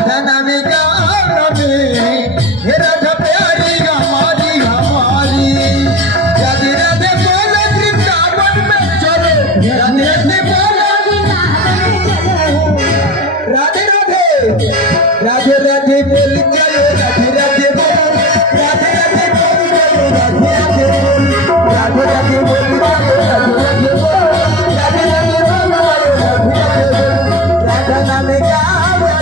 राधा नामे गावे हे राधा प्यारी हमारी हमारी राधे राधे बोलो वृंदावन में चलो राधे राधे बोलो राधे राधे राधे राधे बोल चलो राधे राधे बोलो राधे राधे बोल चलो राधे राधे राधे राधे बोल चलो राधे राधे बोलो राधे राधे बोलो राधे राधे राधा नामे गावे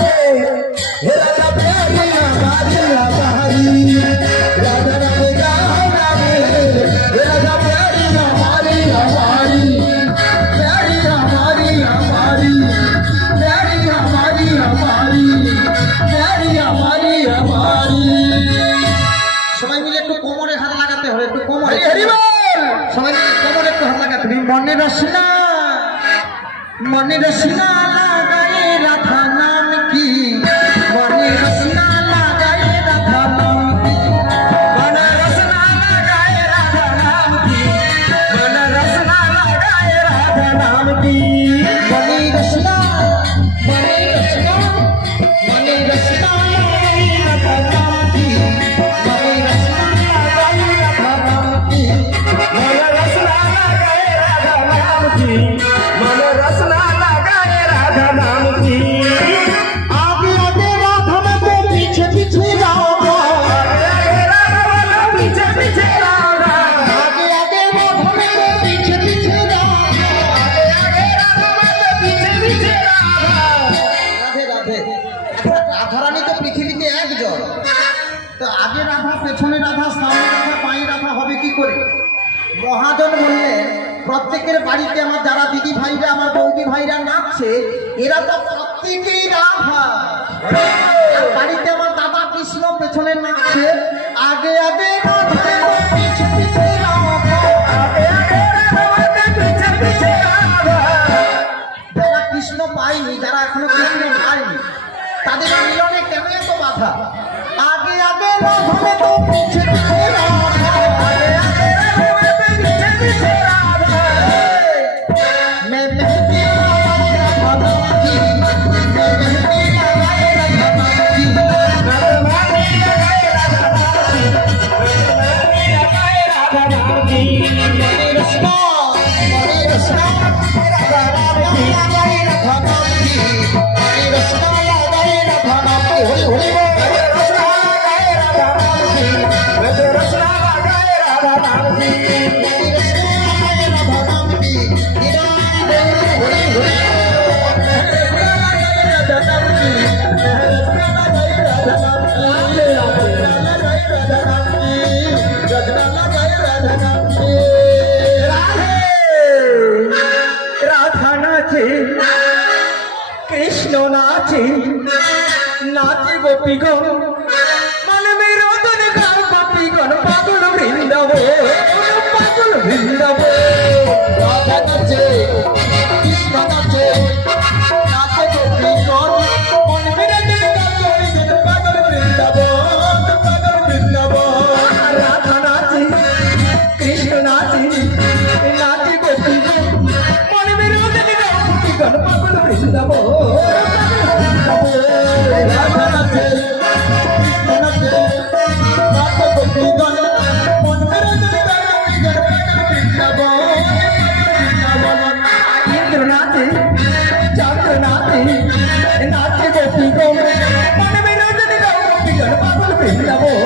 हे राधा प्यारी हमारी हमारी राधा नामे गावे हे राधा प्यारी हमारी हमारी प्यारी हमारी हमारी प्यारी हमारी हमारी प्यारी हमारी हमारी সবাই মিলে একটু কোমরে হাত লাগাতে হবে একটু কোমরে হরি বল সবাই মিলে কোমরে একটু হাত লাগাতে হবে মনে রসনা লাগায়ে রাধা নাম কি মনে রসনা লাগায়ে রাধা নাম কি মনে রসনা লাগায়ে রাধা নাম কি মনে রসনা লাগায়ে রাধা নাম কি মনে রসনা মনে রসনা মনে রসনা লাগায়ে রাধা নাম কি মনে রসনা লাগায়ে রাধা নাম কি মনে রসনা লাগায়ে রাধা নাম কি মনে রসনা লাগায়ে রাধা নাম কি आगे आगे राधा बोलो पीछे पीछे राधा आगे आगे राधा बोलो पीछे पीछे राधा आगे आगे राधा बोलो पीछे पीछे राधा आगे आगे राधा बोलो पीछे पीछे राधा राधे राधे राधा रानी तो পৃথিবীতে একজন তো আগে রাধা পেছনে রাধা সামনে রাধা পায়ে রাধা হবে কি করে মহাজন বললেন প্রত্যেকের বাড়িতে আমার যারা দিদি ভাইরা আমার বৌদি ভাইরা নাচছে এরা তো প্রত্যেকেই রাধা বাড়িতে আমার দাদা কৃষ্ণ পেছনে নাচছে আগে আগে রাধা পিছে পিছে রাধা আগে আগে রাধা পিছে পিছে রাধা যারা কৃষ্ণ পায়নি যারা এখনো কৃষ্ণ পায়নি তাদের মিলনে কেন এত বাধা আগে আগে রাধা তো পিছে পিছে রাধা আগে আগে রাধা পিছে পিছে রাধা मैं मेहंदी लगाए राधा नाम की मैं मेहंदी लगाए राधा नाम की मैं मेहंदी लगाए राधा नाम की मैं मेहंदी लगाए राधा नाम की मणि रस्ना राधा नाम की लगाए राधा नाम की मणि रस्ना लगाए राधा नाम की होली होली मणि रस्ना लगाए राधा नाम की मणि रस्ना लगाए राधा नाम की मणि रस्ना लगाए राधा नाम की রাধা নাচে কৃষ্ণ নাচে নাচে গোপীগণ মানে বিরোধন গান গোপীগণ পাগল বৃন্দাবন পাগল বৃন্দাবন রাধা নাচে কৃষ্ণ নাচে নাচে গোপীগণ মন বিরোধন গান গোপীগণ পাগল বৃন্দাবন রাধা নাচে কৃষ্ণ নাচে নাচে গোপীগণ মন বিরোধন গান গোপীগণ পাগল বৃন্দাবন রাধা নাচে কৃষ্ণ নাচে নাচে গোপীগণ মন বিরোধন গান গোপীগণ পাগল বৃন্দাবন इंद्र नाचे चंद्र नाचे नाचे गोपीगण मन में नजर गोपीगण पागल बृंदाबन